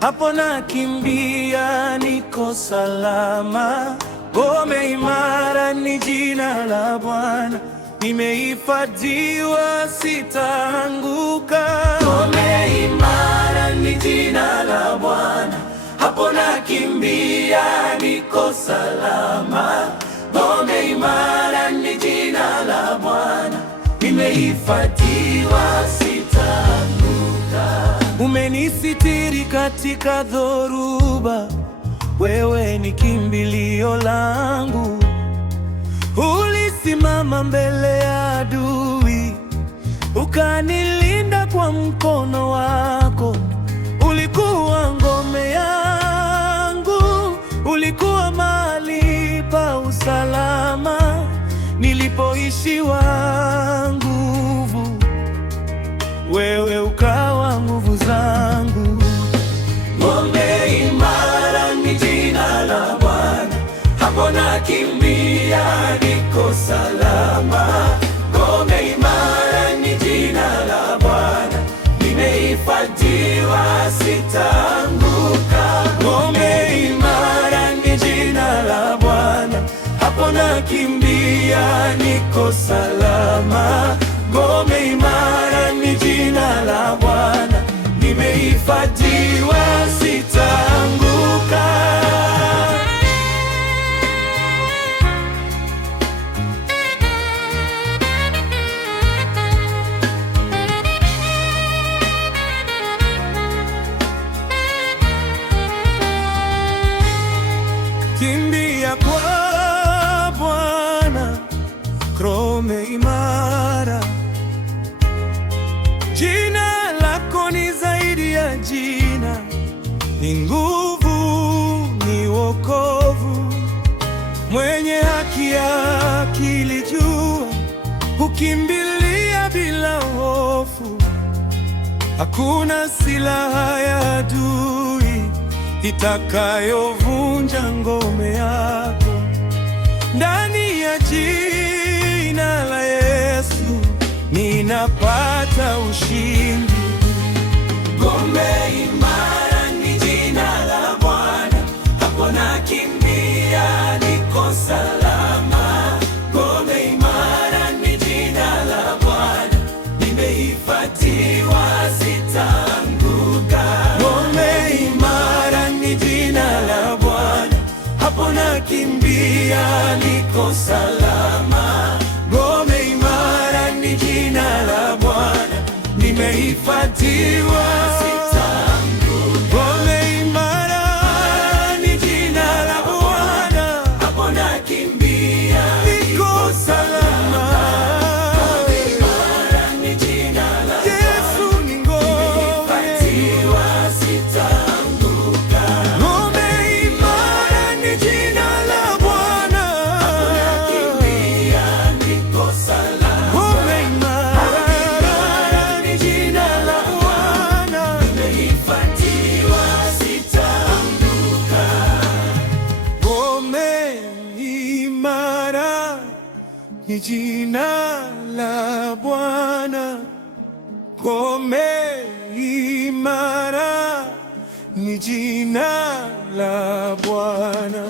hapo nakimbia, niko salama. Ngome imara ni jina la Bwana, nimehifadhiwa, sitaanguka. Ngome imara ni jina la Bwana, hapo nakimbia, niko salama. Ngome imara ni jina la Bwana, nimehifadhiwa, sitaanguka. Umenisitiri katika dhoruba, wewe ni kimbilio langu. Ulisimama mbele ya adui, ukanilinda kwa mkono wako. Ulikuwa ngome yangu, ulikuwa mahali pa usalama nilipoishiwa nguvu, wewe ukawa nguvu zangu. Ngome imara ni jina la Bwana, hapo nakimbia, niko salama. Ngome imara ni jina la Bwana, nimehifadhiwa, sitaanguka. Ngome imara ni jina la Bwana, hapo nakimbia, niko salama. Ngome imara ni jina la Bwana, nimehifadhiwa, sitaanguka. Kimbia kwa Bwana, ngome imara. Jina lako ni zaidi ya jina, ni nguvu, ni wokovu. Mwenye haki akilijua, hukimbilia bila hofu. Hakuna silaha ya adui itakayovunja ngome yako. Ndani ya jina la Yesu ninapata ushindi. Ngome imara ni jina la Bwana, hapo nakimbia, niko salama. Ngome imara ni jina la Bwana, nimehifadhiwa, sitaanguka. Ngome imara ni jina la Bwana, hapo nakimbia, niko salama. Ngome imara ni jina la Bwana, nimehifadhiwa, sitaanguka. Ngome imara ni jina la Bwana, hapo nakimbia, niko salama. Ngome imara ni jina la Bwana, Yesu ni ngome, nimehifadhiwa, sitaanguka. Ngome imara ni jina la Bwana, hapo nakimbia, niko salama. Ngome imara ni jina la Bwana, nimehifadhiwa, sitaanguka. Ngome imara ni jina la Bwana, ngome imara ni jina la Bwana.